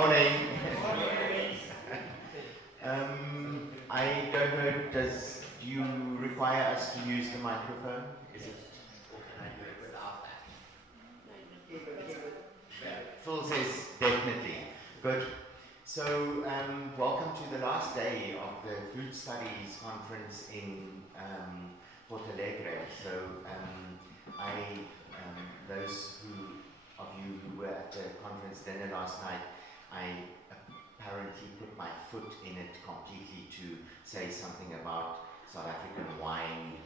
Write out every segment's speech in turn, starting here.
Morning. I don't know, do you require us to use the microphone? Is it, or can I do it without that? Phil says definitely. Good. So, welcome to the last day of the Food Studies Conference in Porto Alegre. So, those of you who were at the conference dinner last night, I apparently put my foot in it completely to say something about South African wine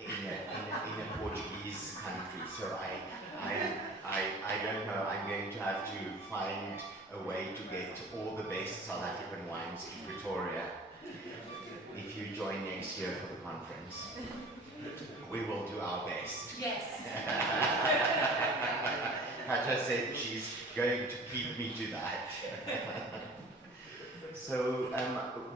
in a Portuguese country. So I don't know, I'm going to have to find a way to get all the best South African wines in Pretoria if you join next year for the conference. We will do our best. Yes. Katja said she's going to keep me to that. So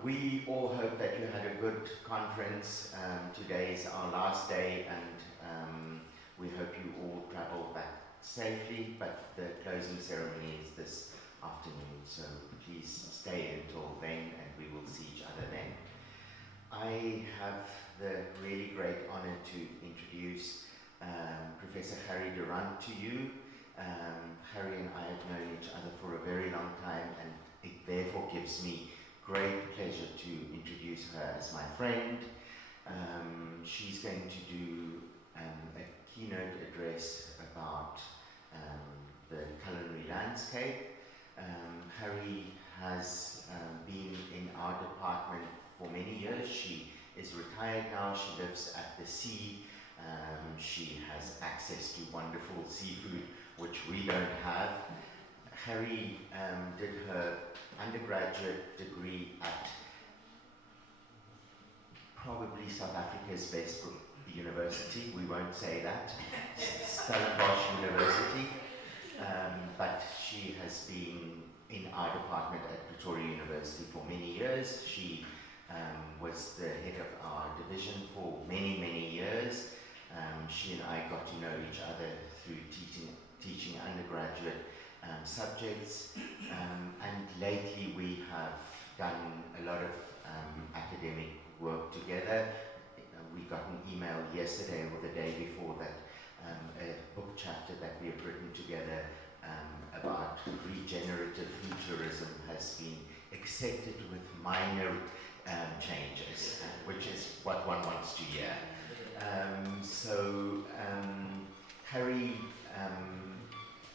we all hope that you had a good conference. Today is our last day, and we hope you all travel back safely, but the closing ceremony is this afternoon, so please stay until then, and we will see each other then. I have the really great honor to introduce Professor Gerrie Durant to you. Gerrie and I have known each other for a very long time, and it therefore gives me great pleasure to introduce her as my friend. She's going to do a keynote address about the culinary landscape. Gerrie has been in our department for many years. She is retired now. She lives at the sea. She has access to wonderful seafood, which we don't have. Gerrie did her undergraduate degree at probably South Africa's best university. We won't say that, Stellenbosch University. But she has been in our department at Pretoria University for many years. She was the head of our division for many, many years. She and I got to know each other through teaching undergraduate subjects, and lately we have done a lot of academic work together. We got an email yesterday or the day before that a book chapter that we have written together about regenerative food tourism has been accepted with minor changes, which is what one wants to hear. Gerrie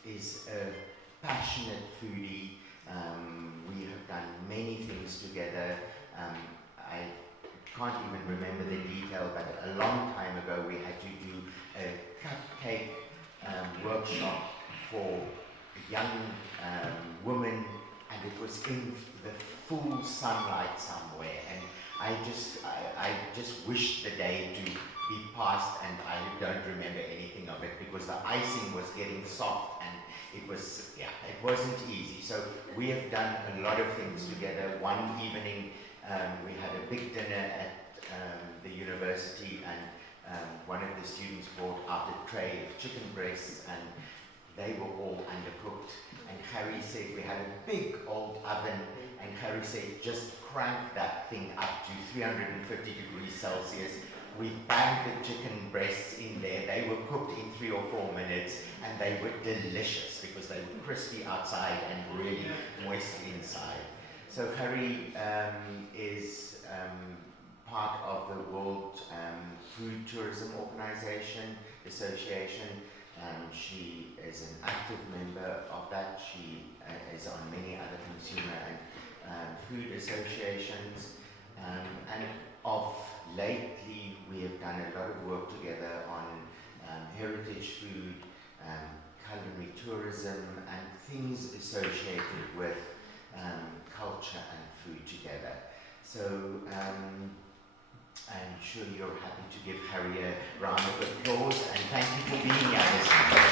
is a passionate foodie. We have done many things together. I can't even remember the detail, but a long time ago we had to do a cupcake workshop for young women, and it was in the full sunlight somewhere, and I just wish the day to be past, and I don't remember anything of it because the icing was getting soft and it wasn't easy. So we have done a lot of things together. One evening we had a big dinner at the university, and one of the students brought out a tray of chicken breasts, and they were all undercooked. And Gerrie said we had a big old oven, and Gerrie said just crank that thing up to 350 degrees Celsius. We banged the chicken breasts in there. They were cooked in 3 or 4 minutes, and they were delicious because they were crispy outside and really moist inside. So Gerrie is part of the World Food Tourism Association. She is an active member of that. She is on many other consumer and food associations. And of lately, we have done a lot of work together on heritage food, culinary tourism, and things associated with culture and food together. So I'm sure you're happy to give Gerrie a round of applause, and thank you for being here this morning.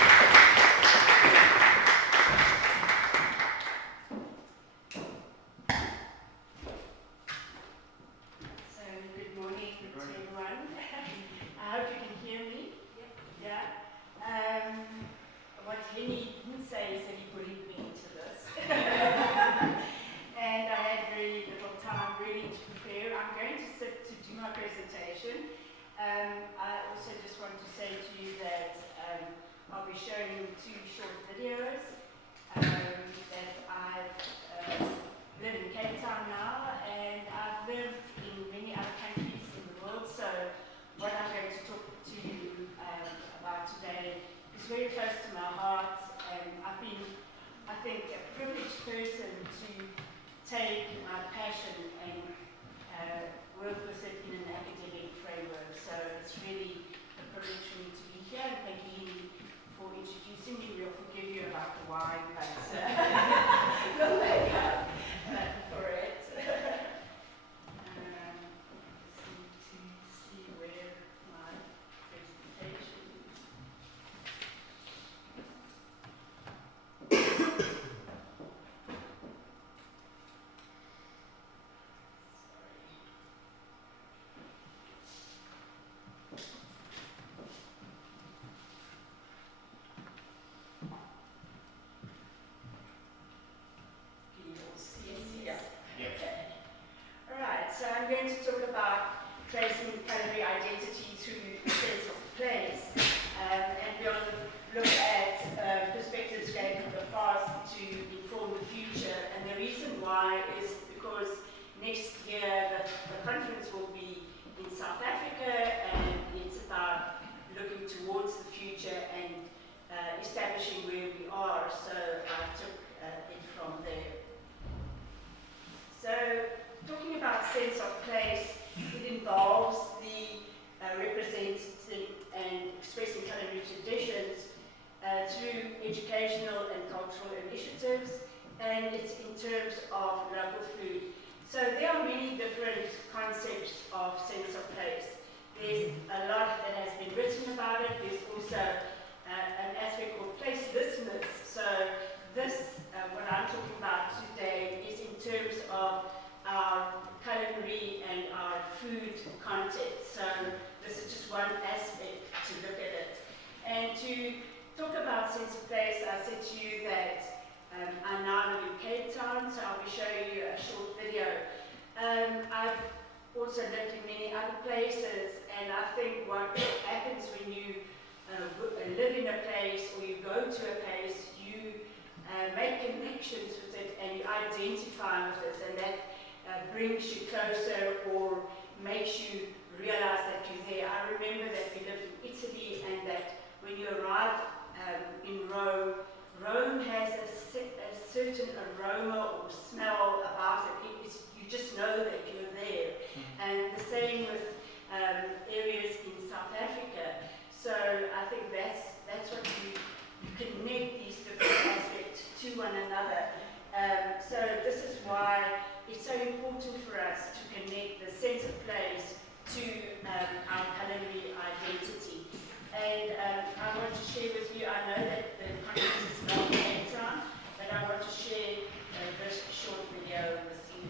So, good morning to everyone. I hope you can hear me. Yeah. What Henny didn't say is that he bullied me into this. I think, a privileged person to take my passion and work with it in an academic framework. So it's really a privilege for me to be here, and thank you for introducing me. We'll forgive you about the wine, but you'll make up for it. Just need to see where my presentation is. Can you all see it? Yep. Okay. All right, so I'm going to talk about tracing culinary identity through the sense of place, and we'll look at perspectives going from the past to inform the future. And the reason why is because next year the conference will be in South Africa, and it's about looking towards the future and establishing where we are. So I took it from there. So, talking about sense of place, it involves the representing and expressing culinary traditions through educational and cultural initiatives, and it's in terms of local food. So there are many different concepts of sense of place. There's a lot that has been written about it. There's also an aspect called placelessness. So this, what I'm talking about today, is in terms of our culinary and our food context. So this is just one aspect to look at it. And to talk about sense of place, I said to you that I now live in Cape Town, so I'll be showing you a short video. I've also lived in many other places, and I think what happens when you live in a place or you go to a place, you make connections with it and you identify with it, and that brings you closer or makes you realize that you're there. I remember that we lived in Italy, and that when you arrive in Rome, Rome has a certain aroma or smell about it. You just know that you're there. And the same with areas in South Africa. So I think that's what you connect these different aspects to one another. So this is why it's so important for us to connect the sense of place to our culinary identity. And I want to share with you, I know that the conference is not yet time, but I want to share this short video with you.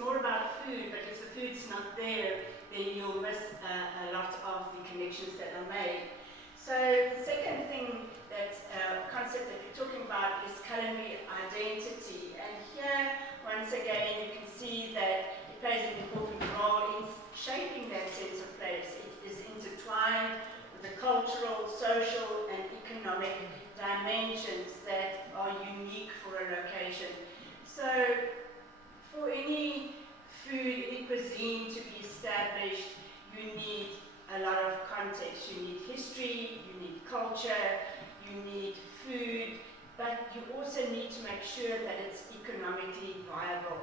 more about food, but if the food's not there, then you'll miss a lot of the connections that are made. So the second thing concept that we're talking about is culinary identity. And here, once again, you can see that it plays an important role in shaping that sense of place. It is intertwined with the cultural, social, and economic dimensions that are unique for a location. So for any food, any cuisine to be established, you need a lot of context. You need history, you need culture, you need food, but you also need to make sure that it's economically viable.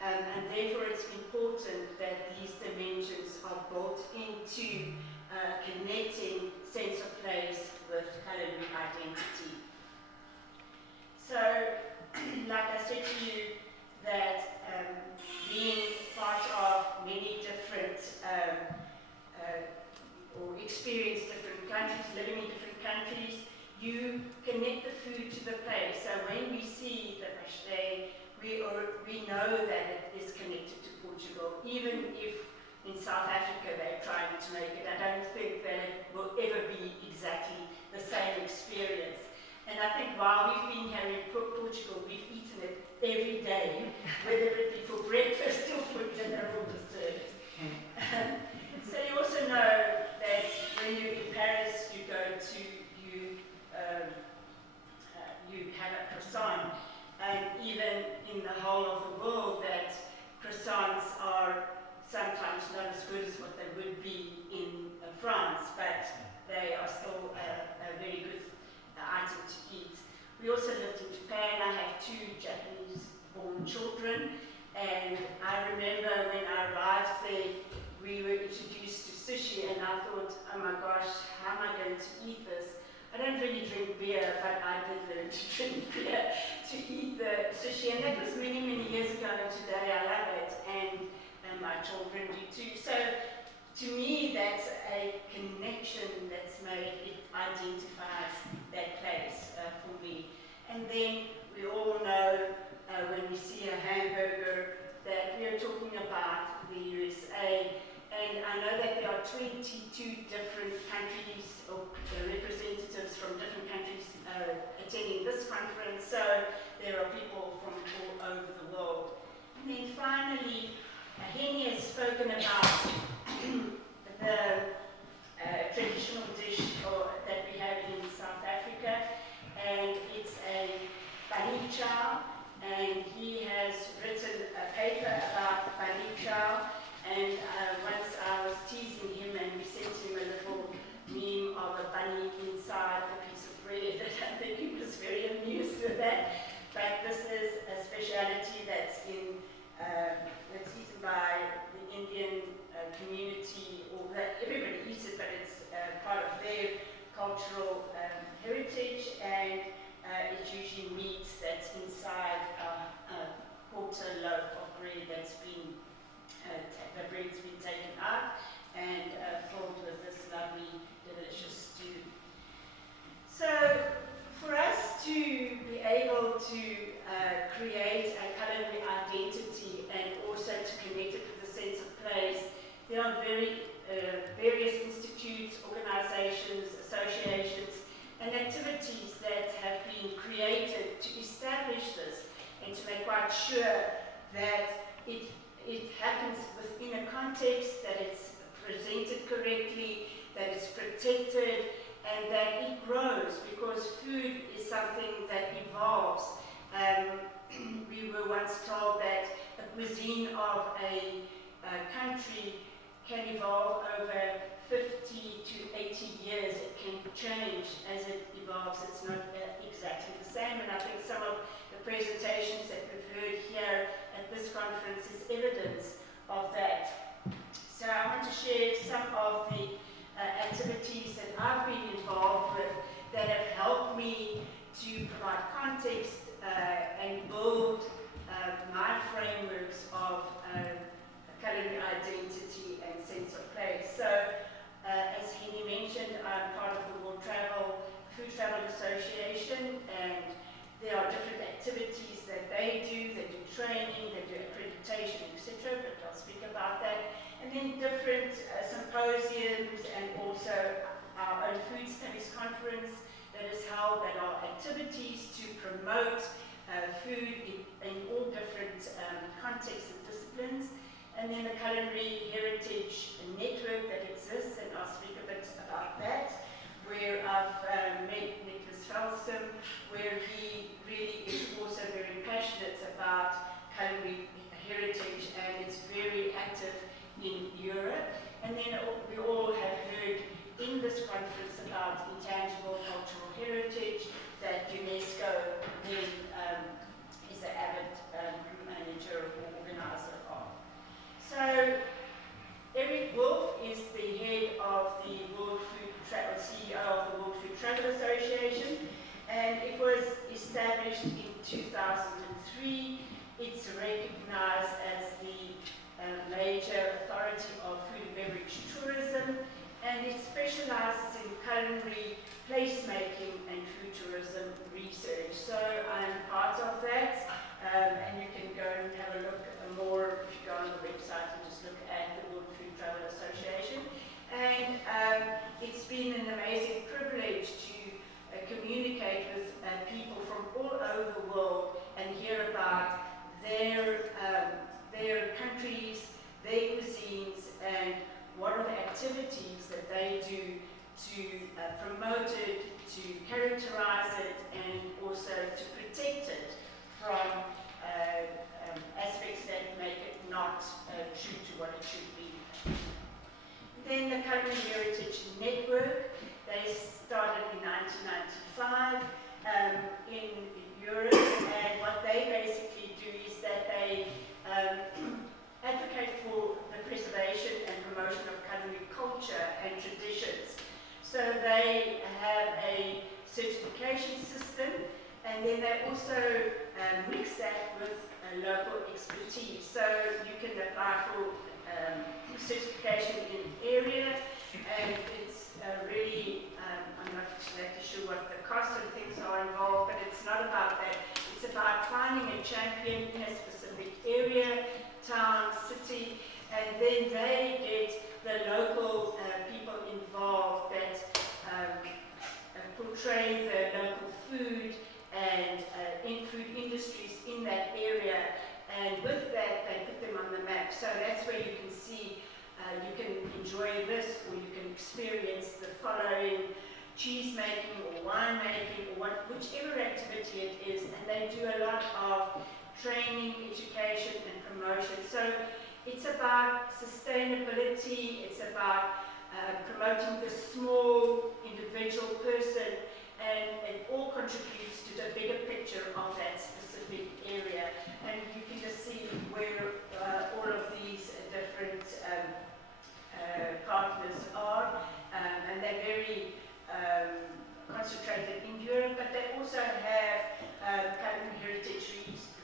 And therefore it's important that these dimensions are built into connecting sense of place with culinary identity. So, like I said to you, that being part of many different or experience different countries, living in different countries, you connect the food to the place. So when we see the pastry, we know that it is connected to Portugal. Even if in South Africa they're trying to make it, I don't think that it will ever be exactly the same experience. And I think while we've been here in Portugal, we've eaten it every day, whether it be for breakfast or for dinner or dessert. So you also know that when you're in Paris, you have a croissant, and even in the whole of the world, that croissants are sometimes not as good as what they would be in France, but they are still a very good item to eat. We also lived in Japan. I have 2 Japanese-born children, and I remember when I arrived there, we were introduced to sushi, and I thought, oh my gosh, how am I going to eat this? I don't really drink beer, but I did learn to drink beer to eat the sushi, and that was many, many years ago, and today I love it, and my children do too. So to me, that's a connection that's made. It identifies that place for me. And then we all know when we see a hamburger that we are talking about the USA. And I know that there are 22 different countries or representatives from different countries attending this conference. So there are people from all over the world. And then finally, Henny has spoken about the traditional dish that we have in South Africa, and it's a bani chow, and he has written a paper about bani chow, and once I was teasing him and we sent him a little meme of a bunny inside a piece of bread, and I think he was very amused with that. But this is a speciality that's eaten by the Indian community, or that everybody eats it, but it's part of their cultural heritage, and it's usually meat that's inside a quarter loaf of bread that's been, the bread's been taken out and filled with this lovely, delicious stew. So, for us to be able to create a culinary identity and also to connect it with a sense of place, there are various institutes, organizations, associations, and activities that have been created to establish this and to make quite sure that it happens within a context, that it's presented correctly, that it's protected, and that it grows, because food is something that evolves. We were once told that a cuisine of a country can evolve over 50 to 80 years. It can change as it evolves. It's not exactly the same, and I think some of the presentations that we've heard here at this conference is evidence of that. So I want to share some of the activities that I've been involved with that have helped me to provide context and build my frameworks of culinary identity and sense of place. So, as Henny mentioned, I'm part of the World Food Travel Association, and there are different activities that they do training, they do accreditation, etc. also our own food studies conference that is held, that are activities to promote food in all different contexts and disciplines. And then the Culinary Heritage Network that exists, and I'll speak a bit about that, where I've met Nicholas Felsum, where he really is also very passionate about culinary heritage, and it's very active in Europe. And then we all have heard in this conference about intangible cultural heritage that UNESCO then is an avid manager or organizer of. So Eric Wolf is the head of the CEO of the World Food Travel Association, and it was established in 2003. It's recognized as the major authority of food and beverage tourism, and it specializes in culinary placemaking and food tourism research. So I'm part of that, and you can go and have a look more if you go on the website and just look at the World Food Travel Association. And it's been an amazing privilege to communicate with people from all over the world and hear about their countries, their cuisines, and what are the activities that they do to promote it, to characterize it, and also to protect it from aspects that make it not true to what it should be. Then the Culinary Heritage Network, they started in 1995 in Europe, and what they basically do is that they advocate for the preservation and promotion of culinary culture and traditions. So they have a certification system, and then they also mix that with local expertise. So you can apply for certification in area, and it's really, I'm not exactly sure what the costs and things are involved, but it's not about that. It's about finding a champion in a specific area, town, city, and then they get the local people involved that portray the local food and in food industries in that area, and with that they put them on the map. So that's where you can see, you can enjoy this, or you can experience the following cheese making or wine making or whichever activity it is, and they do a lot of training, education and promotion. So it's about sustainability, it's about promoting the small individual person, and it all contributes to the bigger picture of that specific area. And you can just see where all of these different partners are, and they're very concentrated in Europe, but they also have culinary heritage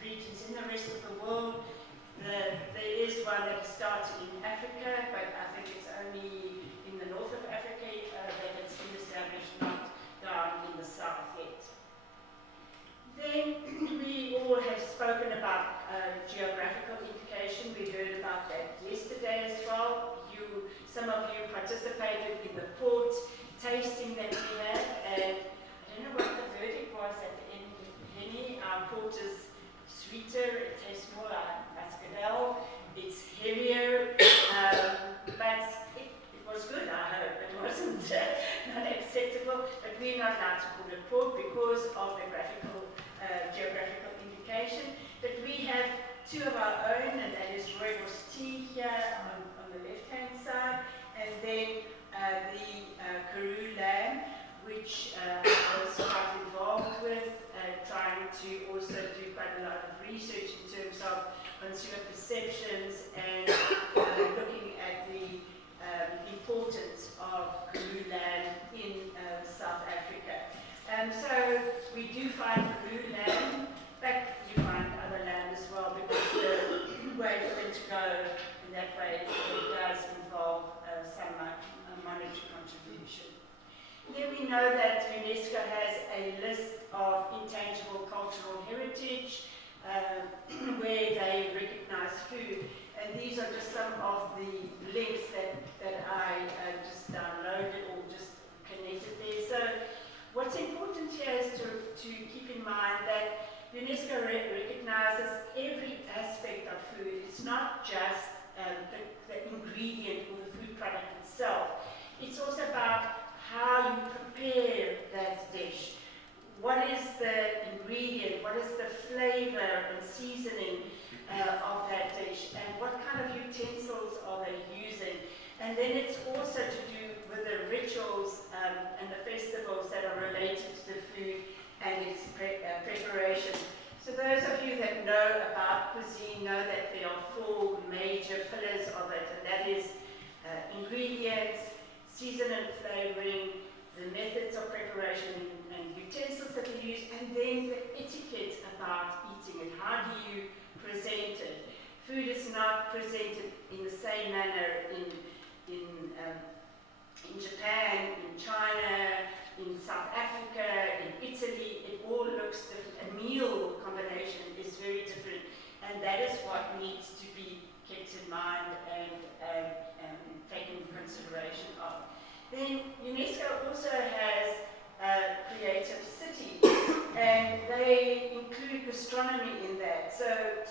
regions in the rest of the world. There is one that started in Africa, but I think it's only in the north of Africa that it's been established, not down in the south yet. Then we all have spoken about geographical indication. We heard about that yesterday as well. Some of you participated in the port tasting that we had, and I don't know what the verdict was at the end. Henny, our port is sweeter, it tastes more like muscadel, it's heavier, but it was good, I hope. It wasn't not acceptable, but we're not allowed to call it port because of the geographical indication. But we have two of our own, and that is rooibos tea here on the left-hand side, and then the Karoo lamb, which I was quite involved with, trying to also do quite a lot of research in terms of consumer perceptions and looking at the importance of Karoo lamb in South Africa. So we do find Karoo lamb, but you find other lamb as well, because the way for them to go in that way it does involve some monetary contribution. Then we know that UNESCO has a list of intangible cultural heritage where they recognize food, and these are just some of the links that I just downloaded or to keep in mind that UNESCO recognizes every aspect of food. It's not just the ingredient or the food product itself. It's also about how you prepare that dish. What is the ingredient? What is the flavor and seasoning of that dish? And what kind of utensils are they using? And then it's also to do with the rituals and the festivals that are related to the food and its preparation. So those of you that know about cuisine know that there are 4 major pillars of it, and that is ingredients, season and flavoring, the methods of preparation and utensils that we use, and then the etiquette about eating it. How do you present it? Food is not presented in the same manner in Japan, in China, in South Africa, in Italy. It all looks different. A meal combination is very different, and that is what needs to be kept in mind and taken into consideration of. Then UNESCO also has a creative city, and they include gastronomy in that. So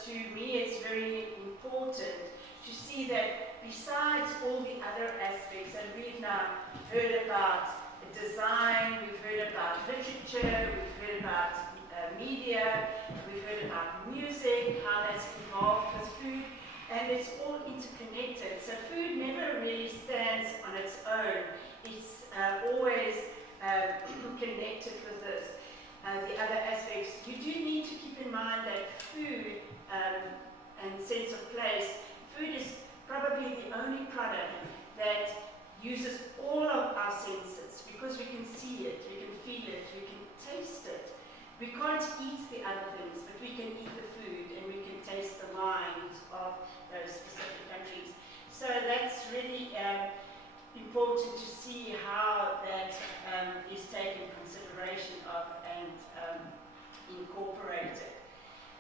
to me it's very important to see that besides all the other aspects, and we've now heard about design, we've heard about literature, we've heard about media, we've heard about music, how that's involved with food, and it's all interconnected. So food never really stands on its own. It's always connected with this. The other aspects, you do need to keep in mind that food and sense of place, food is probably the only product that uses all of our senses, because we can see it, we can feel it, we can taste it. We can't eat the other things, but we can eat the food and we can taste the wines of those specific countries. So that's really important to see how that is taken consideration of and incorporated.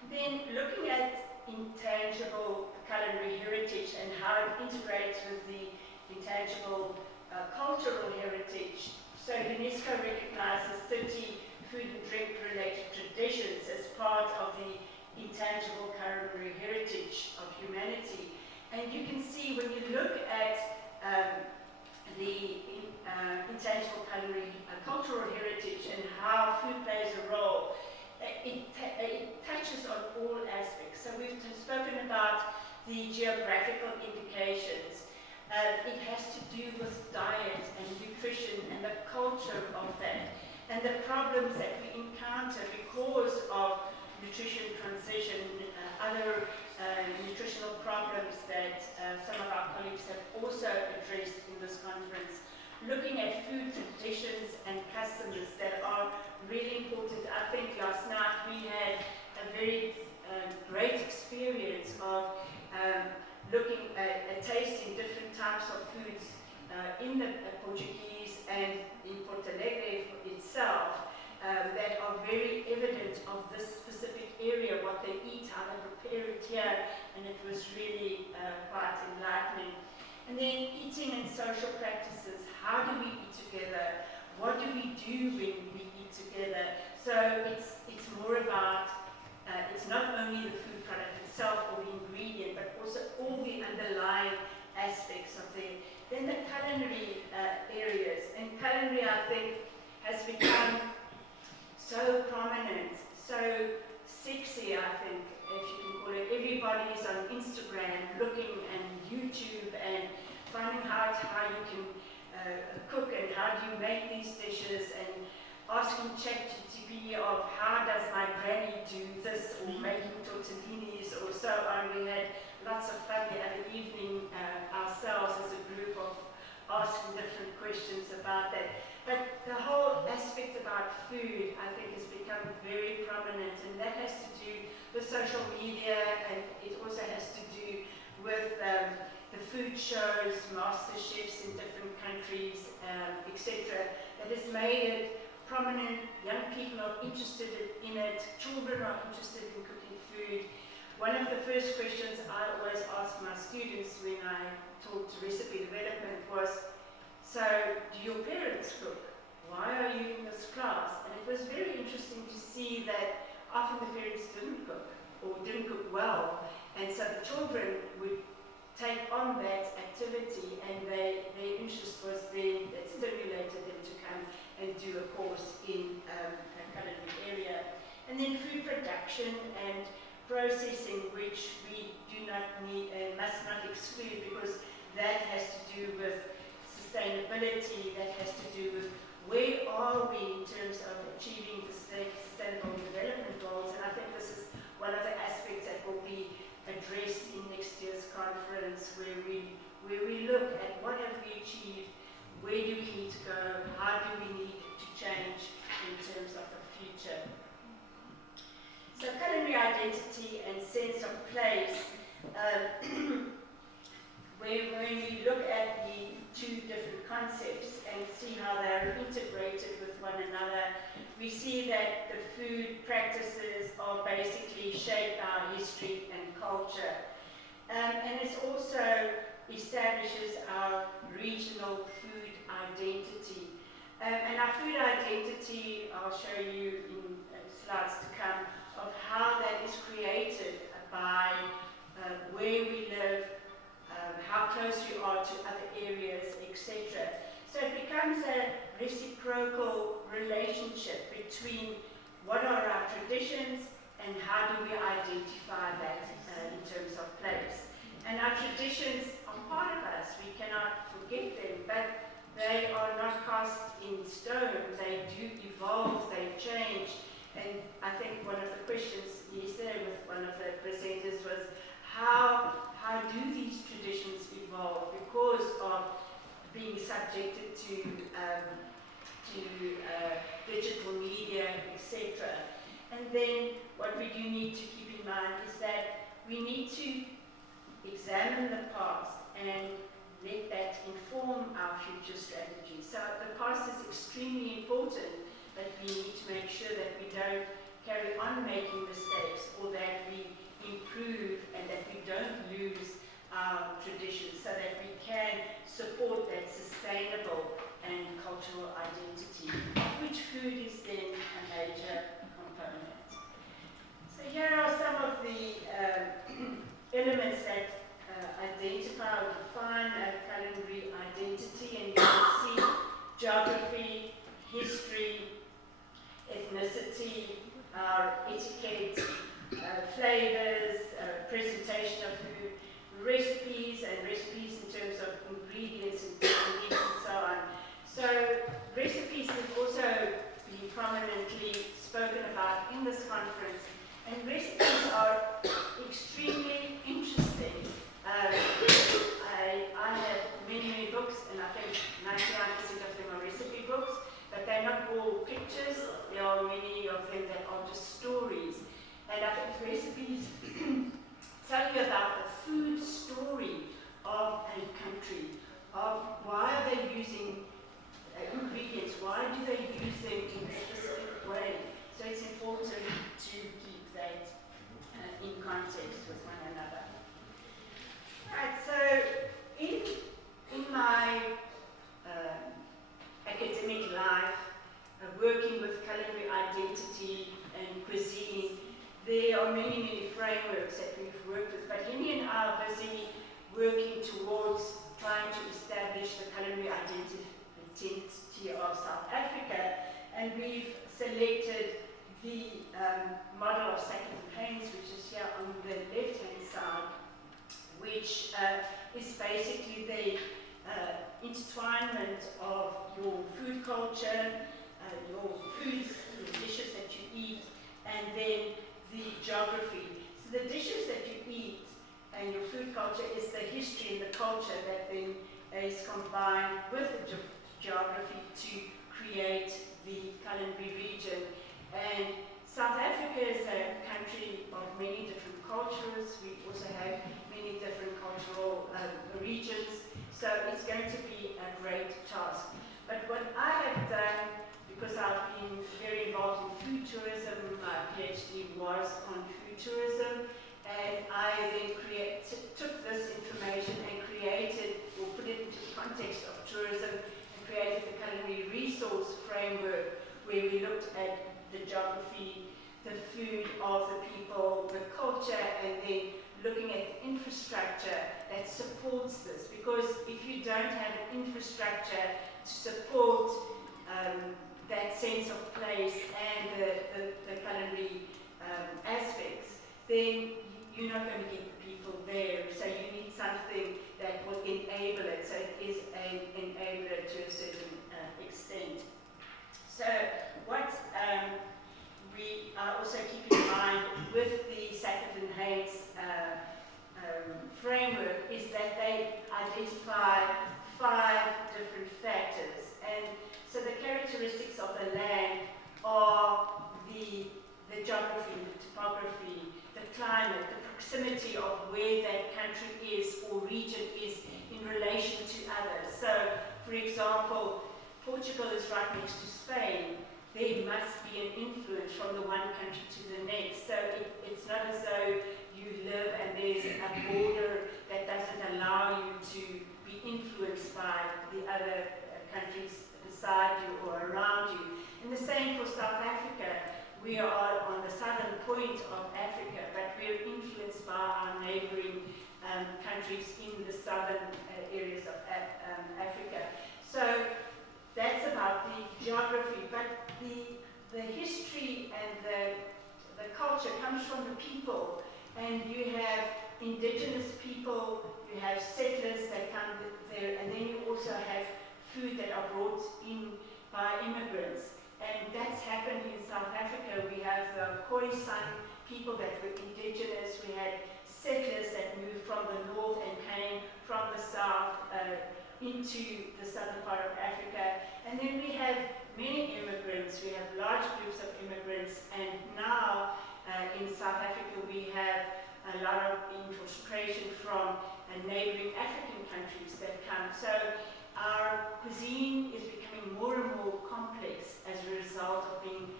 Then looking at intangible culinary heritage and how it integrates with the intangible cultural heritage. So UNESCO recognizes 30 food and drink related traditions as part of the intangible culinary heritage of humanity. And you can see when you look at the intangible culinary cultural heritage and how food plays a role, it touches on all aspects. So we've spoken about the geographical indications. It has to do with diet and nutrition and the culture of that, and the problems that we encounter because of nutrition transition, other nutritional problems that some of our colleagues have also addressed in this conference. Looking at food traditions and customs that are really important. I think last night we had a very great experience of looking at tasting different types of foods in the Portuguese and in Porto Alegre itself that are very evident of this specific area, what they eat, how they prepare it here, and it was really quite enlightening. And then eating and social practices. How do we eat together? What do we do when we eat together? So it's more about, it's not only the food product itself or the ingredient, but also all the underlying aspects of it. Then the culinary areas. And culinary, I think, has become so prominent, so sexy, I think, if you can call it. Everybody's on Instagram looking and YouTube and finding out how you can cook and how do you make these dishes, and asking ChatGPT of how does my granny do this, or making tortellinis or so on. We had lots of fun the other evening ourselves as a group of asking different questions about that. But the whole aspect about food, I think, has become very prominent, and that has to do with social media, and it also has to do with the food shows, master chefs in different countries, etc. That has made it prominent. Young people are interested in it, children are interested in cooking food. One of the first questions I always ask my students when I taught recipe development was, so do your parents cook? why are you in this class? And it was very interesting to see that often the parents didn't cook or didn't cook well, and so the children would take on that activity, and their interest was then, that stimulated them to come and do a course in a culinary area. And then food production and processing, which we do not need and must not exclude, because that has to do with sustainability, that has to do with where are we in terms of achieving the sustainable development goals. And I think this is one of the aspects that will be addressed in next year's conference, where we look at what have we achieved, where do we need to go, how do we need to change in terms of the future. So culinary identity and sense of place, when we look at the two different concepts and see how they're integrated with one another, we see that the food practices are basically shape our history and culture. And it also establishes our regional food identity. And our food identity, I'll show you in slides to come, of how that is created by where we live, how close we are to other areas, etc. So it becomes a reciprocal relationship between what are our traditions and how do we identify that in terms of place. And our traditions are part of us, we cannot forget them, but they are not cast in stone, they do evolve, they change. And I think one of the questions yesterday with one of the presenters was, how do these traditions evolve because of being subjected to digital media, etc. And then what we do need to keep in mind is that we need to examine the past and let that inform our future strategy. So the past is extremely important, but we need to make sure that we don't carry on making mistakes, or that we improve and that we don't lose our traditions, so that we can support that sustainable and cultural identity, of which food is then a major component. So here are some of the elements that identify or define a culinary identity, and you can see geography, history, ethnicity, our etiquette, flavors, presentation of food, recipes in terms of ingredients and techniques and so on. So recipes have also been prominently spoken about in this conference, and recipes are extremely interesting. I have many books, and I think 99% of them are recipe books, but they're not all pictures. There are many of them that are just stories. And I think recipes tell you about the food story of a country, of why are they using ingredients, why do they use them in a specific way. So it's important to keep that in context with one another. Right, so in my academic life, working with culinary identity and cuisine, there are many frameworks that we've worked with, but Henny and I are busy working towards trying to establish the culinary identity of South Africa, and we've selected the model of Sackett and Haynes, which is here on the left-hand side, which is basically the intertwinement of your food culture, your foods, the dishes that you eat, and then the geography. So the dishes that you eat and your food culture is the history and the culture that then is combined with the geography to create the culinary region. And South Africa is a country of many different cultures. We also have many different cultural regions. So it's going to be a great task. But what I have done, because I've been very involved in food tourism, my PhD was on food tourism, and I then took this information and created, or put it into the context of tourism, and created the Culinary Resource Framework, where we looked at the geography, the food of the people, the culture, and then looking at the infrastructure that supports this. Because if you don't have an infrastructure to support that sense of place and the culinary aspects, then you're not going to get the people there. So you need something that will enable it. So it is an enabler to a certain extent. So what we are also keeping in mind with the Sackett and Hayes framework is that they identify 5 different factors. And so the characteristics of the land are the geography, the topography, the climate, the proximity of where that country is or region is in relation to others. So, for example, Portugal is right next to Spain. There must be an influence from the one country to the next. So it's not as though you live and there's a border that doesn't allow you to be influenced by the other countries beside you or around you. And the same for South Africa. We are on the southern point of Africa, but we're influenced by our neighboring countries in the southern areas of Africa. So that's about the geography, but the history and the culture comes from the people. And you have indigenous people, you have settlers that come there, and then you also have food that are brought in by immigrants. And that's happened in South Africa. We have the Khoisan people that were indigenous. We had settlers that moved from the north and came from the south into the southern part of Africa. And then we have many immigrants. We have large groups of immigrants. And now in South Africa we have a lot of infiltration from neighboring African countries that come. So our cuisine is becoming more and more complex as a result of being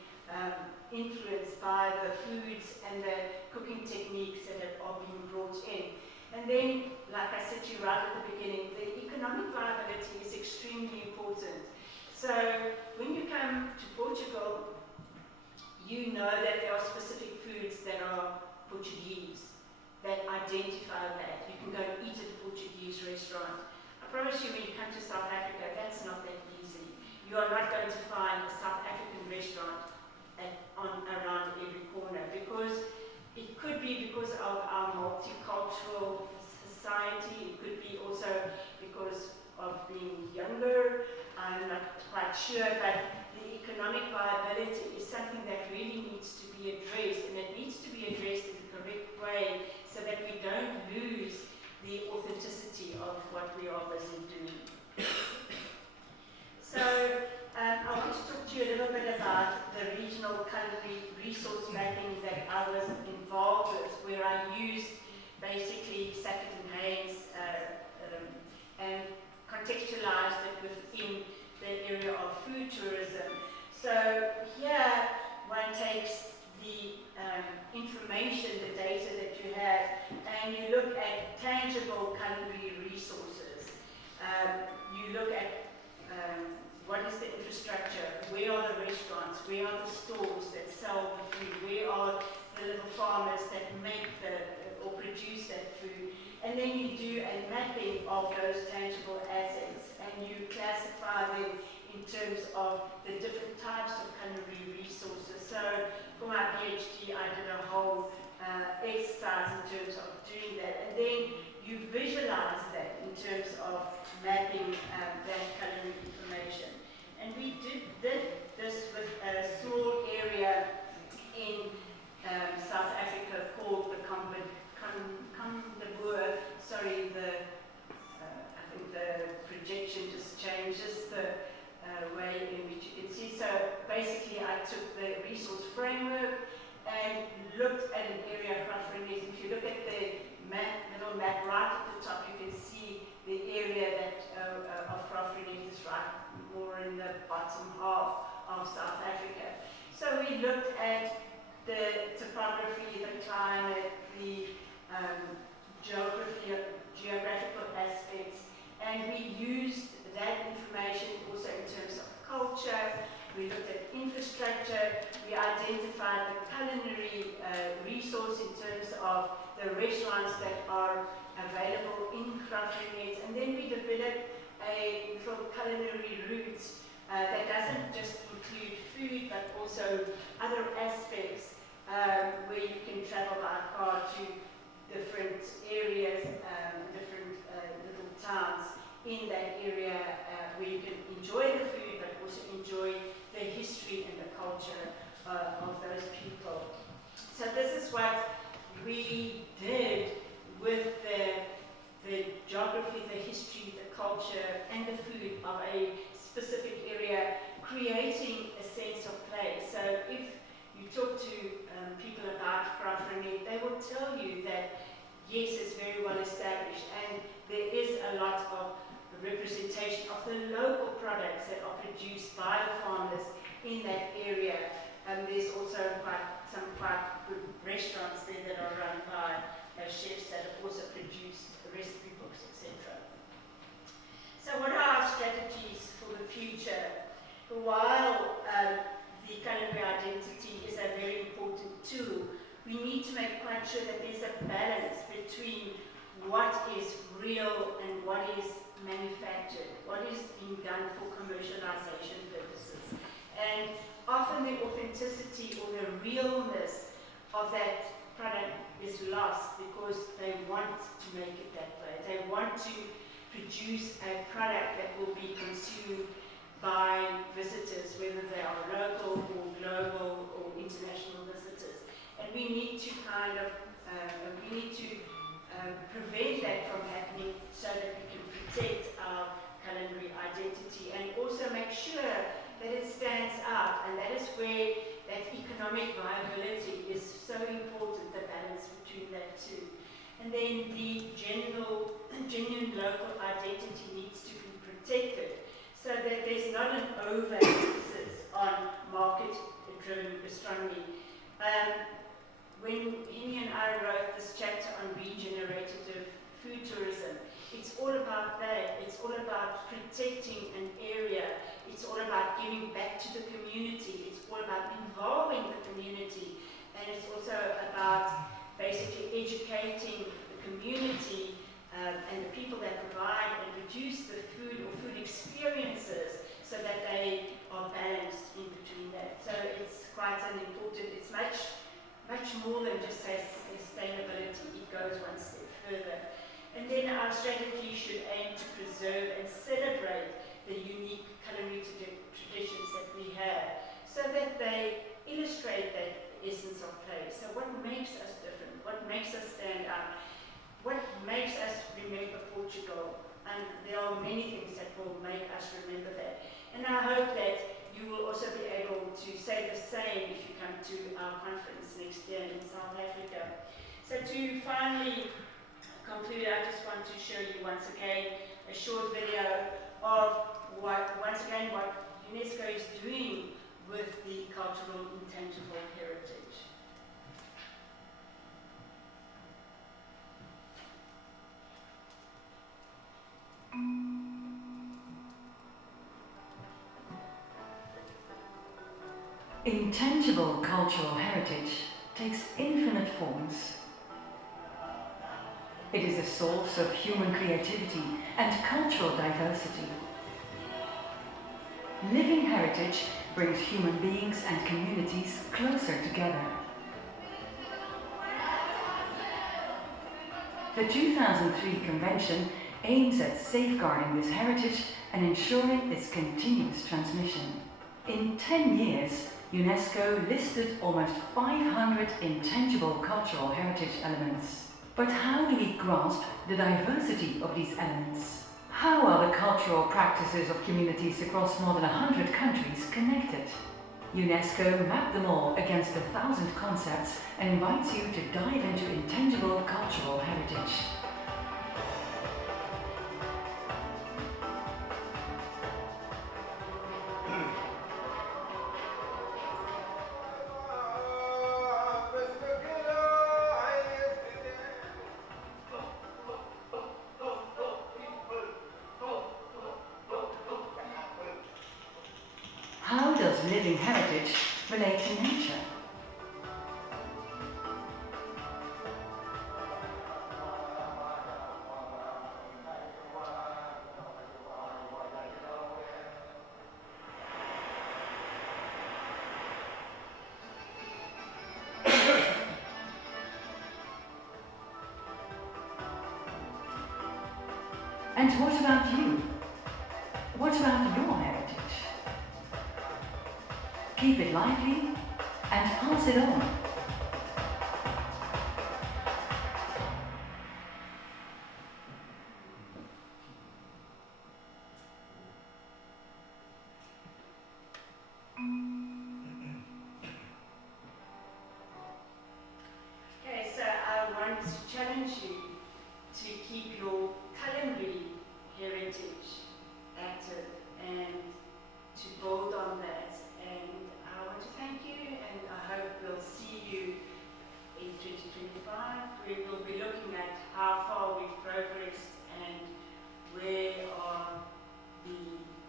influenced by the foods and the cooking techniques that are being brought in. And then, like I said to you right at the beginning, the economic viability is extremely important. So when you come to Portugal, you know that there are specific foods that are Portuguese, that identify that. You can go and eat at a Portuguese restaurant. I promise you, when you come to South Africa, that's not that easy. You are not going to find a South African restaurant around every corner, because it could be because of our multicultural society. It could be also because of being younger. I'm not quite sure, but the economic viability is something that really needs to be addressed, and it needs to be addressed in the correct way so that we don't lose the authenticity of what we are busy doing. So I want to talk to you a little bit about the regional culinary resource mapping that I was involved with, where I used basically Sackett and Hayes and contextualized it within the area of food tourism. So here one takes the information, the data that you have, and you look at tangible culinary resources. You look at what is the infrastructure, where are the restaurants, where are the stores that sell the food, where are the little farmers that make or produce that food, and then you do a mapping of those tangible assets, and you classify them in terms of the different types of culinary resources. So for my PhD, I did a whole exercise in terms of doing that, and then you visualize that in terms of mapping that culinary information. And we did this with a small area in South Africa called the Kamdeboer. Sorry, I think the projection just changes the way in which you can see. So basically I took the resource framework and looked at an area of Graaff-Reinet. If you look at the little map right at the top, you can see the area that of Graaff-Reinet is right more in the bottom half of South Africa. So we looked at the topography, the climate, the geographical aspects, and we used that information also the restaurants that are available in Graaff-Reinet, and then we developed a little culinary route that doesn't just include food but also other aspects where you can travel by car to different areas, different little towns in that area where you can enjoy the food but also enjoy the history and the culture of those people. So this is what we did with the geography, the history, the culture and the food of a specific area, creating a sense of place. So if you talk to people about Graaff-Reinet, they will tell you that yes, it's very well established and there is a lot of representation of the local products that are produced by the farmers in that area. There's also some quite good restaurants there that are run by chefs that have also produced recipe books, etc. So what are our strategies for the future? While the culinary identity is a very important tool, we need to make quite sure that there's a balance between what is real and what is manufactured, what is being done for commercialization purposes. And often the authenticity or the realness of that product is lost because they want to make it that way. They want to produce a product that will be consumed by visitors, whether they are local or global or international visitors. And we need to prevent that from happening so that we can protect our culinary identity and also make sure that it stands out, and that is where that economic viability is so important, the balance between that two. And then the genuine local identity needs to be protected so that there's not an over-emphasis on market-driven gastronomy. When Henny and I wrote this chapter on regenerative food tourism, it's all about that. It's all about protecting an area. It's all about giving back to the community. It's all about involving the community. And it's also about basically educating the community and the people that provide and produce the food or food experiences so that they are balanced in between that. So it's quite an important, it's much more than just sustainability. It goes one step further. And then our strategy should aim to preserve and celebrate the unique culinary traditions that we have so that they illustrate that essence of place. So what makes us different? What makes us stand out? What makes us remember Portugal? And there are many things that will make us remember that. And I hope that you will also be able to say the same if you come to our conference next year in South Africa. So to finally conclude, I just want to show you once again a short video of what UNESCO is doing with the cultural intangible heritage. Intangible cultural heritage takes infinite forms. It is a source of human creativity and cultural diversity. Living heritage brings human beings and communities closer together. The 2003 Convention aims at safeguarding this heritage and ensuring its continuous transmission. In 10 years, UNESCO listed almost 500 intangible cultural heritage elements. But how do we grasp the diversity of these elements? How are the cultural practices of communities across more than 100 countries connected? UNESCO mapped them all against 1,000 concepts and invites you to dive into intangible cultural heritage. How does living heritage relate to nature? And what about you? What about your heritage? Keep it lively and pass it on. Okay, so I want to challenge you to keep your culinary heritage active and to build on that. And I want to thank you, and I hope we'll see you in 2025. We will be looking at how far we've progressed and where are the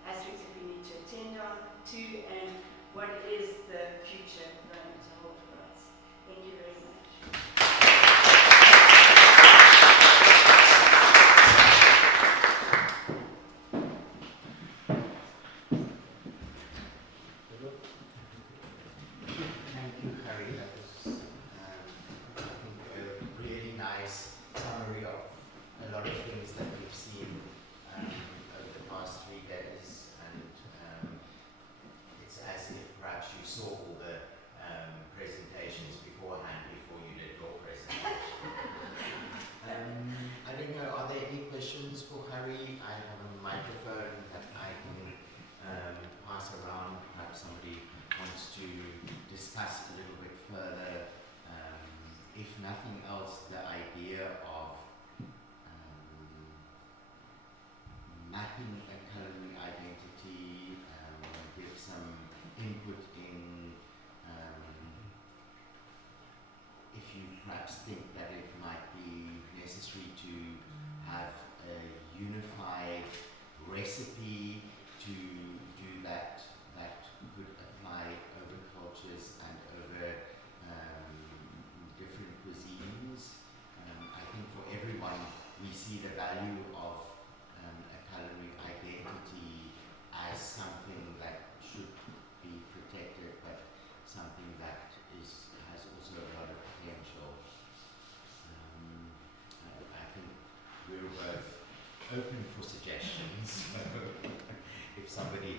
aspects that we need to attend on to, and what is the future going to hold for us. Thank you very much. Thank you, Gerrie. That was, I think, a really nice summary of a lot of things that we've seen over the past 3 days, and it's as if perhaps you saw all the presentations beforehand before you did your presentation. I don't know, are there any questions for Gerrie? I have a microphone that I can pass around. Perhaps somebody wants to discuss a little bit further. If nothing else, the idea of mapping a culinary identity, give some input in if you perhaps think that it might be necessary to have a unified recipe to do that could apply over cultures and over different cuisines. I think for everyone, we see the value of a culinary identity as something that should be protected, but something that has also a lot of potential. I think we're both open for suggestions. If somebody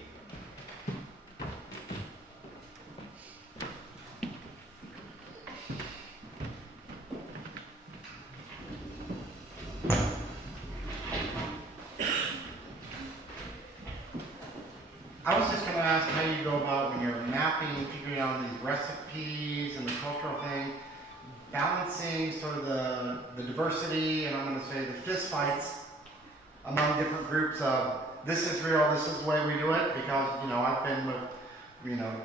I was just going to ask how you go about when you're mapping, figuring out these recipes and the cultural thing, balancing sort of the diversity, and I'm going to say the fist fights among different groups of this is real, this is the way we do it, because, I've been with,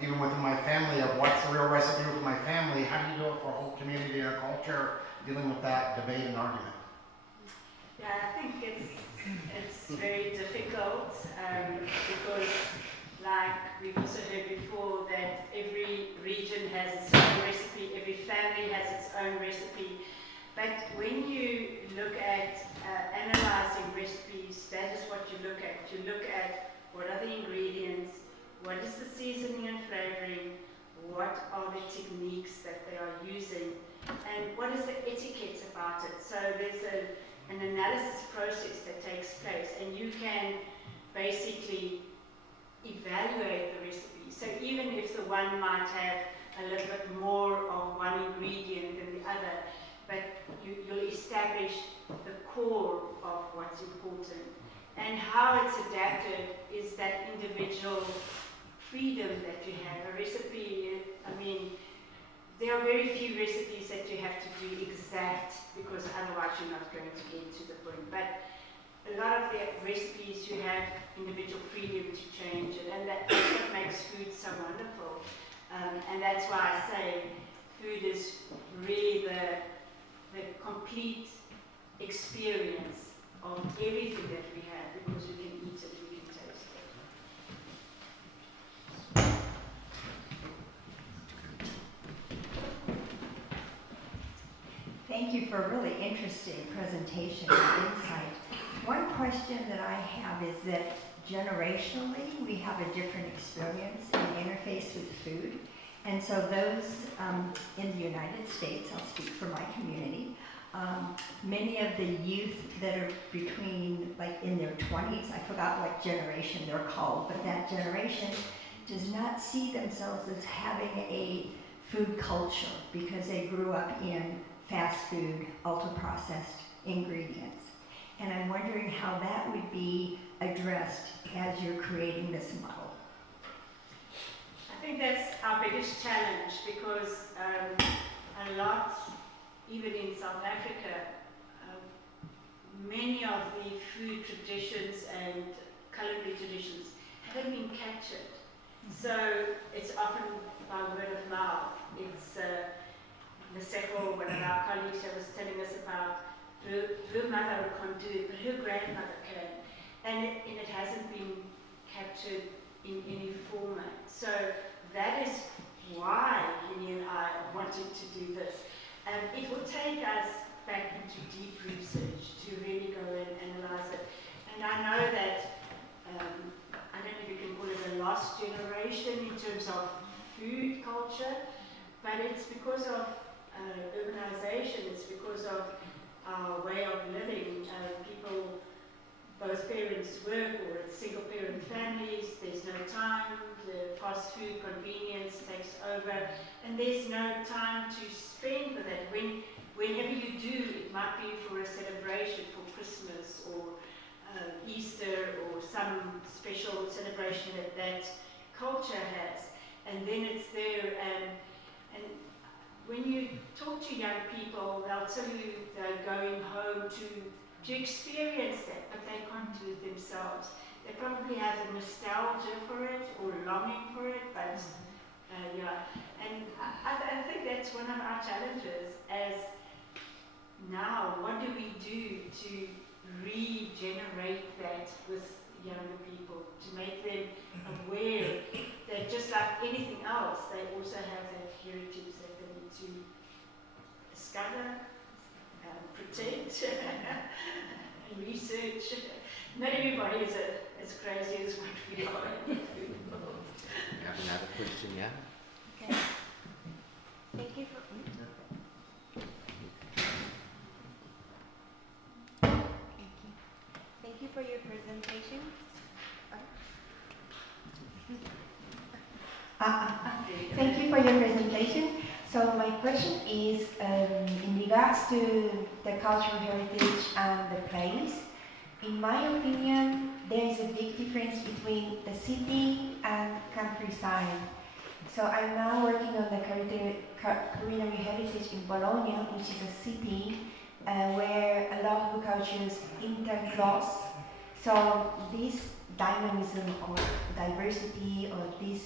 even within my family of what's the real recipe with my family, how do you do it for a whole community or culture, dealing with that debate and argument? Yeah, I think it's very difficult because, like we've also heard before, that every region has its own recipe, every family has its own recipe. But when you look at analyzing recipes, that is what you look at. You look at what are the ingredients, what is the seasoning and flavoring, what are the techniques that they are using, and what is the etiquette about it. So there's an analysis process that takes place, and you can basically evaluate the recipe. So even if the one might have a little bit more of one ingredient than the other, but you'll establish the core of what's important. And how it's adapted is that individual freedom that you have. A recipe, there are very few recipes that you have to do exact, because otherwise you're not going to get to the point. But a lot of the recipes, you have individual freedom to change it, and that's what makes food so wonderful. And that's why I say food is really the complete experience of everything that we have, because we can eat it, we can taste it. Thank you for a really interesting presentation and insight. One question that I have is that generationally we have a different experience and interface with food. And so those in the United States, I'll speak for my community, Many of the youth that are between, like in their 20s, I forgot what generation they're called, but that generation does not see themselves as having a food culture because they grew up in fast food, ultra-processed ingredients. And I'm wondering how that would be addressed as you're creating this model. I think that's our biggest challenge because a lot, even in South Africa, many of the food traditions and culinary traditions haven't been captured. So it's often by word of mouth. It's Maseko, one of our colleagues, was telling us about her mother can't do it, but her grandmother can. And it hasn't been captured in any format. So that is why Jenny and I wanted to do this. And it will take us back into deep research to really go and analyze it. And I know that, I don't know if you can call it a lost generation in terms of food culture, but it's because of urbanization, it's because of our way of living. People, both parents work, or it's single parent families, there's no time, the fast food convenience takes over, and there's no time to spend with it. Whenever you do, it might be for a celebration, for Christmas or Easter or some special celebration that culture has, and then it's there. And when you talk to young people, they'll tell you they're going home to experience that, but they can't do it themselves. They probably have a nostalgia for it or longing for it, but yeah. And I think that's one of our challenges as now, what do we do to regenerate that with younger people, to make them aware that just like anything else, they also have that heritage that they need to discover, protect, and research. Not everybody is as crazy as what we are in the food world. We have another question, yeah? Okay. Thank you for. Thank you for your presentation. Thank you for your presentation. So my question is in regards to the cultural heritage and the place. In my opinion, there is a big difference between the city and countryside. So I'm now working on the culinary heritage in Bologna, which is a city where a lot of cultures intercross. So this dynamism or diversity or this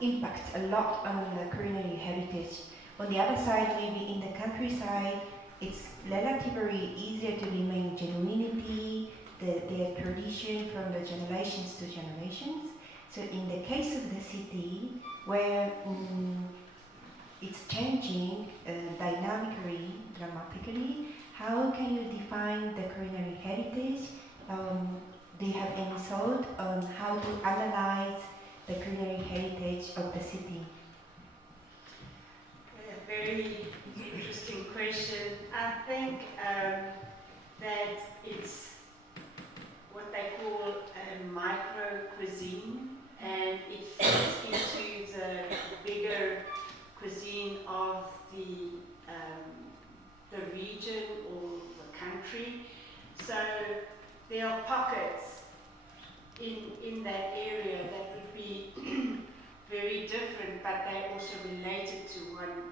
impacts a lot on the culinary heritage. On the other side, maybe in the countryside, it's relatively easier to remain genuinity, their tradition from the generations to generations. So in the case of the city, where it's changing dynamically, dramatically, how can you define the culinary heritage? Do you have any thought on how to analyze the culinary heritage of the city? A very interesting question. I think that it's what they call a micro cuisine, and it fits into the bigger cuisine of the region or the country. So there are pockets in that area that would be very different, but they're also related to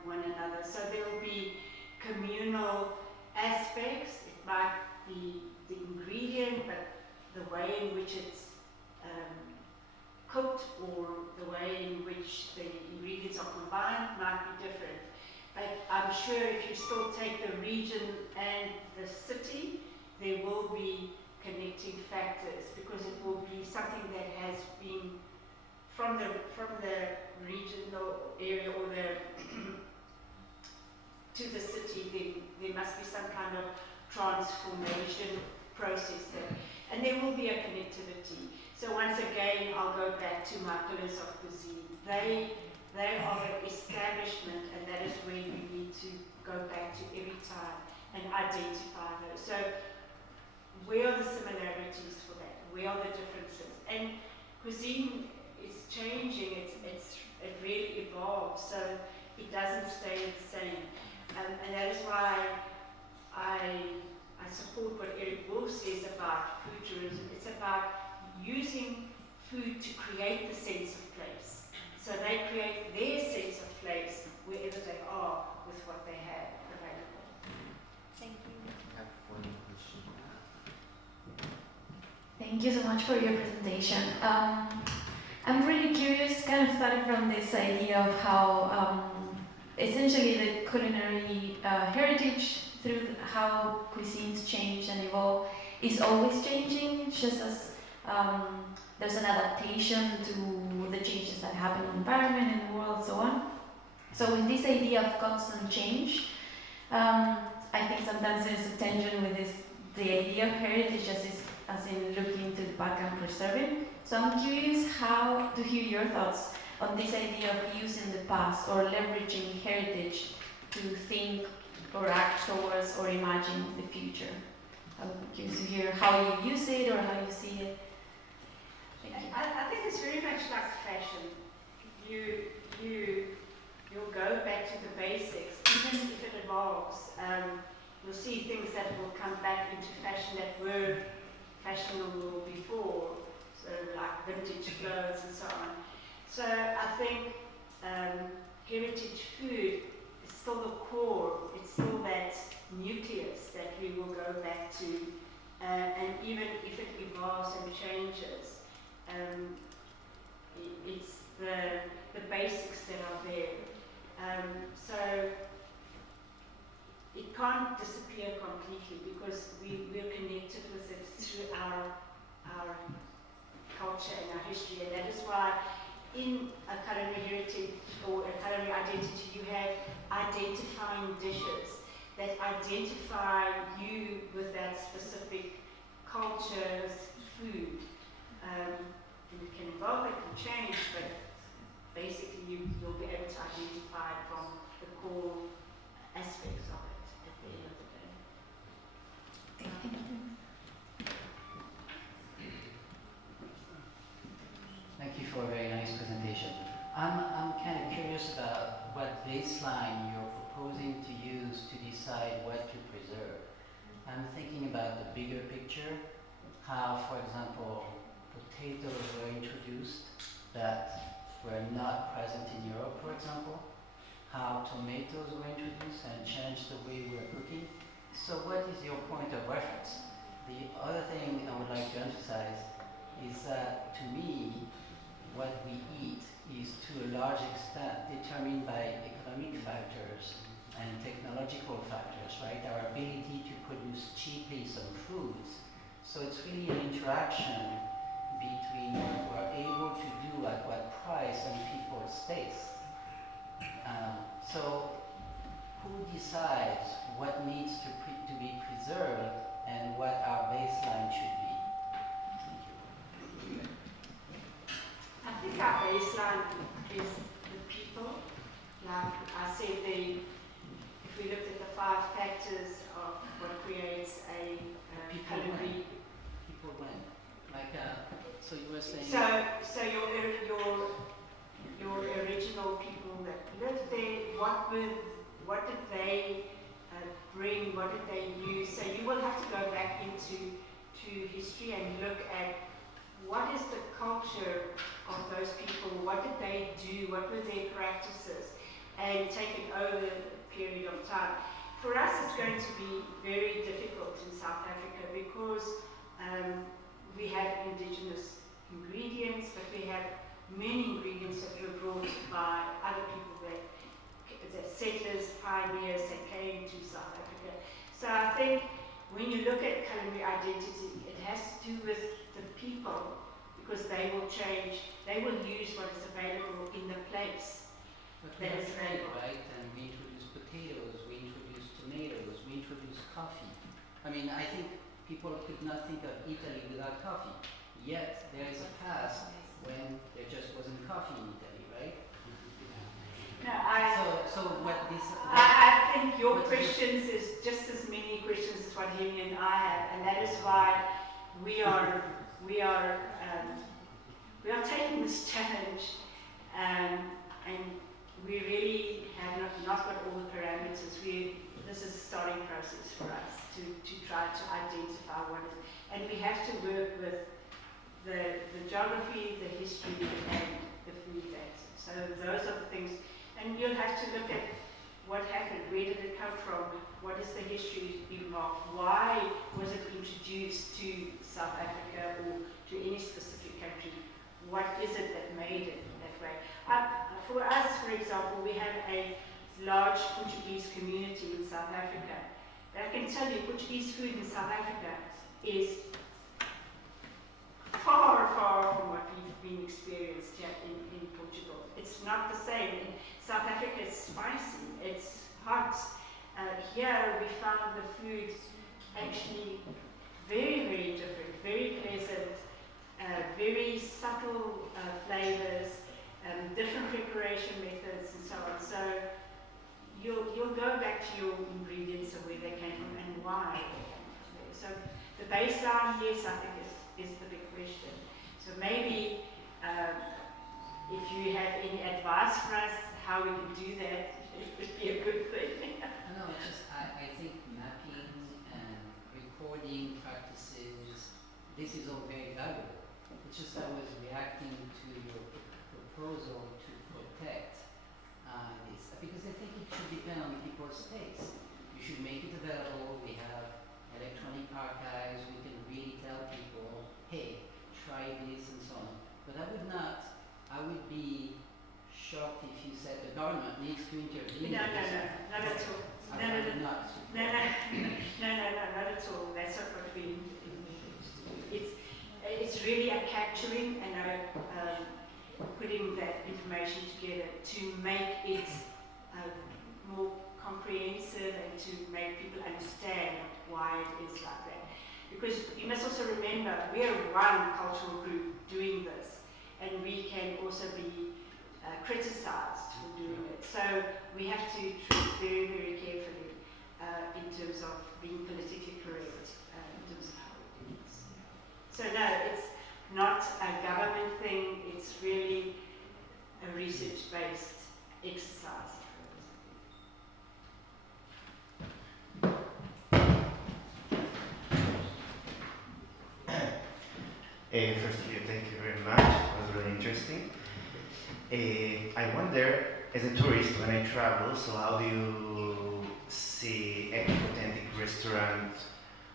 one another. So there will be communal aspects. It might be the ingredient, but the way in which it's cooked or the way in which the ingredients are combined might be different. But I'm sure if you still take the region and the city, there will be connecting factors, because it will be something that has been from the regional area or to the city. There must be some kind of transformation process there, and there will be a connectivity. So once again, I'll go back to my pillars of cuisine. They are the establishment, and that is where you need to go back to every time. and identify those. So where are the similarities for that? Where are the differences? And cuisine is changing, it really evolves, so it doesn't stay the same. And that is why I support what Eric Wolf says about food tourism. It's about using food to create the sense of place. So they create their sense of place wherever they are with what they have available. Thank you. I have one question. Thank you so much for your presentation. I'm really curious, kind of starting from this idea of how essentially the culinary heritage through how cuisines change and evolve is always changing, just as there's an adaptation to the changes that happen in the environment, in the world, so on. So with this idea of constant change, I think sometimes there's a tension with the idea of heritage as in looking to the back and preserving. So I'm curious how to hear your thoughts on this idea of using the past or leveraging heritage to think or act towards or imagine the future. I'm curious to hear how you use it or how you see it. Thank you. I think it's very much like fashion. You'll go back to the basics, even if it evolves. You'll see things that will come back into fashion that were fashionable before, so like vintage clothes and so on. So I think heritage food is still the core, it's still that nucleus that we will go back to, and even if it evolves and changes, it's the basics that are there. So it can't disappear completely because we're connected with it through our culture and our history, and that is why in a culinary heritage or a culinary identity you have identifying dishes that identify you with that specific culture's food. And it can evolve, it can change, but basically you'll be able to identify it from the core aspects of it at the end of the day. Thank you. Thank you for a very nice presentation. I'm kind of curious about what baseline you're proposing to use to decide what to preserve. I'm thinking about the bigger picture, how, for example, potatoes were introduced that were not present in Europe, for example, how tomatoes were introduced and changed the way we're cooking. So what is your point of reference? The other thing I would like to emphasize is that, to me, what we eat is to a large extent determined by economic factors and technological factors, right? Our ability to produce cheaply some foods. So it's really an interaction between what we're able to do at what price and people's taste. So who decides what needs to be preserved and what our baseline should be? Thank you. I think our baseline is the people. Like I said, if we looked at the 5 factors of what creates a culinary. People when? Like, so you were saying. So your original people that lived there, what did they bring? What did they use? So you will have to go back into history and look at what is the culture of those people, what did they do, what were their practices, and take it over a period of time. For us, it's going to be very difficult in South Africa because we have indigenous ingredients, but we have many ingredients that were brought by other people that settlers, pioneers that came to South Africa. So I think when you look at culinary identity, it has to do with the people, because they will change, they will use what is available in the place. But we have trade, right? And we introduce potatoes, we introduce tomatoes, we introduce coffee. I mean, I think people could not think of Italy without coffee. Yet there is a past when there just wasn't coffee in Italy, right? No, So what this, I think your what is it? questions is just as many questions as what Jenny and I have, and that is why we are taking this challenge, and we really have not got all the parameters. This is a starting process for us to try to identify what is, and we have to work with the geography, the history, and the food data. So those are the things, and you'll have to look at what happened, where did it come from, what is the history involved, why was it introduced to South Africa or to any specific country, what is it that made it that way. For us, for example, we have a large Portuguese community in South Africa. But I can tell you, Portuguese food in South Africa is far, far from what we've been experienced here in Portugal. It's not the same. In South Africa, it's spicy, it's hot. Here, we found the food actually very, very different, very pleasant, very subtle flavors, different preparation methods, and so on. So you'll go back to your ingredients and where they came from and why they came from there. So the baseline, yes, I think is the big question. So maybe if you have any advice for us how we can do that, it would be a good thing. no, it's just, I think mapping and recording practices, this is all very valuable. It's just I was reacting to your proposal to protect this, because I think it should depend on people's taste. You should make it available. We have electronic archives. We can really tell people, hey, try this and so on. But I would be shocked if you said the government needs to intervene. No, not at all. I would not. No, not at all. That's not what we. It's really a capturing and putting that information together to make it more comprehensive and to make people understand why it is like that. Because you must also remember, we are one cultural group doing this, and we can also be criticized for doing it. So we have to treat very, very carefully in terms of being politically correct in terms of how we do this. So no, it's not a government thing, it's really a research-based exercise. First of all, thank you very much. It was really interesting. I wonder, as a tourist, when I travel, so how do you see an authentic restaurant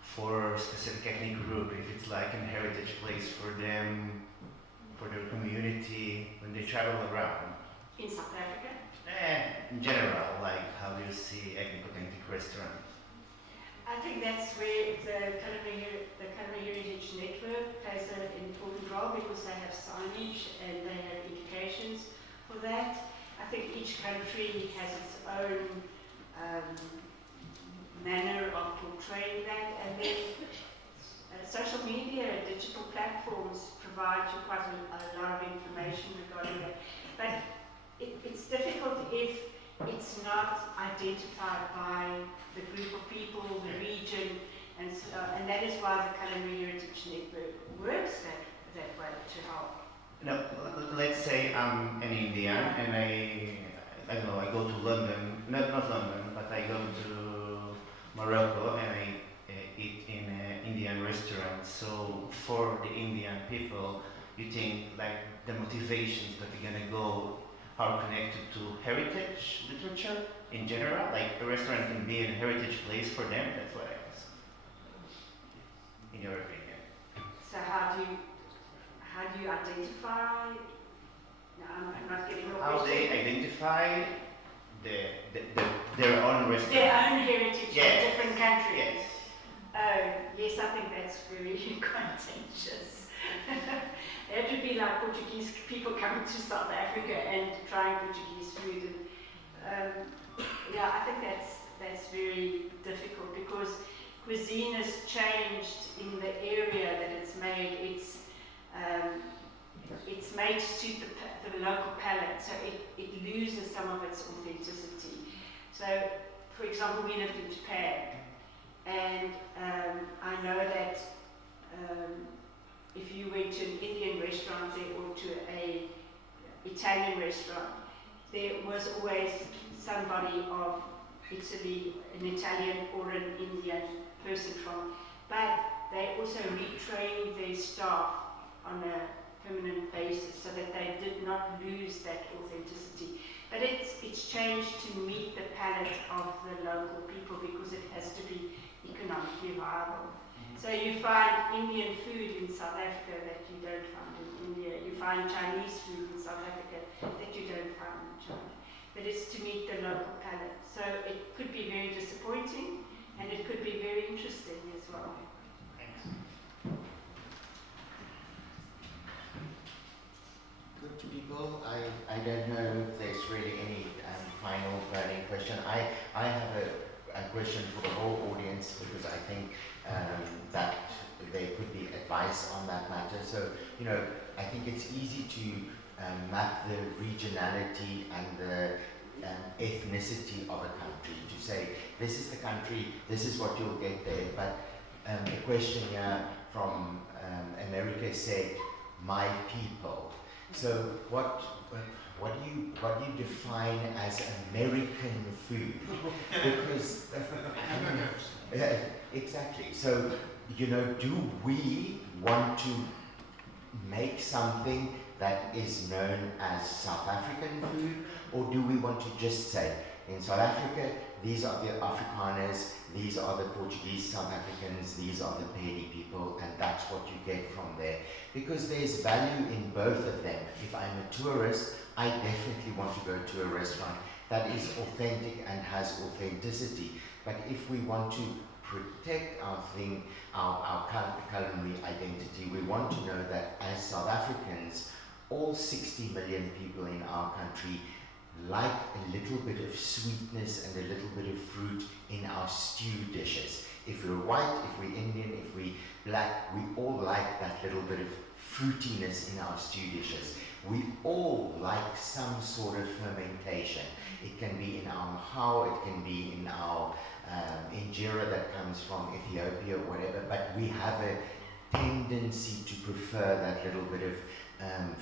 for a specific ethnic group? If it's like a heritage place for them, for their community, when they travel around? In South Africa? In general, like how do you see ethnic authentic restaurant? I think that's where the Culinary Heritage Network plays an important role, because they have signage and they have indications for that. I think each country has its own manner of portraying that, and then social media, digital platforms provide you quite a lot of information regarding that. But it's difficult if it's not identified by the group of people, the region, and that is why the Culinary Heritage Network works that way to help. No, let's say I'm an Indian and I don't know, I go to London, not London, but I go to Morocco and I eat in an Indian restaurant. So for the Indian people, you think like the motivations that they're gonna go are connected to heritage literature in general? Like a restaurant can be a heritage place for them? That's what I ask. In your opinion. So how do you identify? No, I'm not getting your How question. they identify their own restaurant. Their own heritage Yes. in different countries. Yes. Yes, I think that's very contentious. It would be like Portuguese people coming to South Africa and trying Portuguese food. And, yeah, I think that's very difficult, because cuisine has changed in the area that it's made. It's made to suit the local palate, so it loses some of its authenticity. So, for example, we lived in Japan, and I know that if you went to an Indian restaurant there or to a Italian restaurant, there was always somebody of Italy, an Italian or an Indian person from, but they also retrained their staff on a permanent basis so that they did not lose that authenticity. But it's changed to meet the palate of the local people because it has to be economically viable. So you find Indian food in South Africa that you don't find in India. You find Chinese food in South Africa that you don't find in China. But it's to meet the local palate. So it could be very disappointing and it could be very interesting as well. Thanks. Good people. I don't know if there's really any final burning question. I have a question for the whole audience because I think that there could be advice on that matter. So, you know, I think it's easy to map the regionality and the ethnicity of a country, to say this is the country, this is what you'll get there. But the question here from America said, my people. So what do you define as American food? Because exactly. So, you know, do we want to make something that is known as South African food, or do we want to just say, in South Africa, these are the Afrikaners, these are the Portuguese South Africans, these are the Pedi people, and that's what you get from there. Because there's value in both of them. If I'm a tourist, I definitely want to go to a restaurant that is authentic and has authenticity. But if we want to protect our thing, our culinary identity, we want to know that as South Africans, all 60 million people in our country like a little bit of sweetness and a little bit of fruit in our stew dishes. If we're white, if we're Indian, if we're black, we all like that little bit of fruitiness in our stew dishes. We all like some sort of fermentation. It can be in our mahau, it can be in our injera that comes from Ethiopia or whatever, but we have a tendency to prefer that little bit of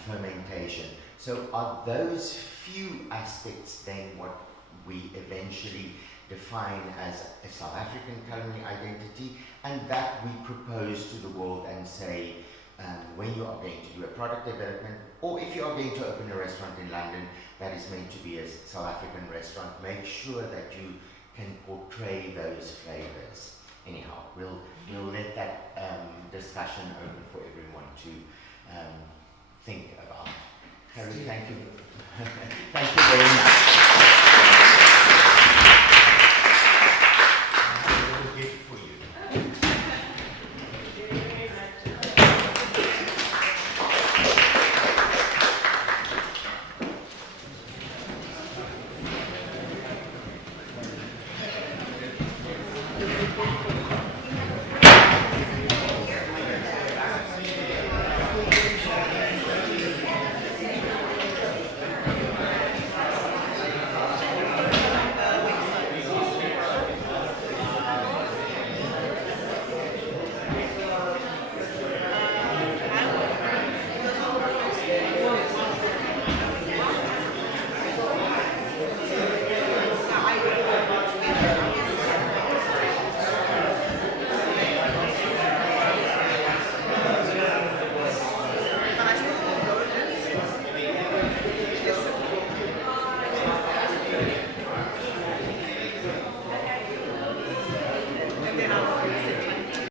fermentation. So are those few aspects then what we eventually define as a South African culinary identity, and that we propose to the world and say, when you are going to do a product development, or if you are going to open a restaurant in London that is meant to be a South African restaurant, make sure that you can portray those flavors. Anyhow, we'll let that discussion open for everyone to think about. Harry, thank you. Thank you very much.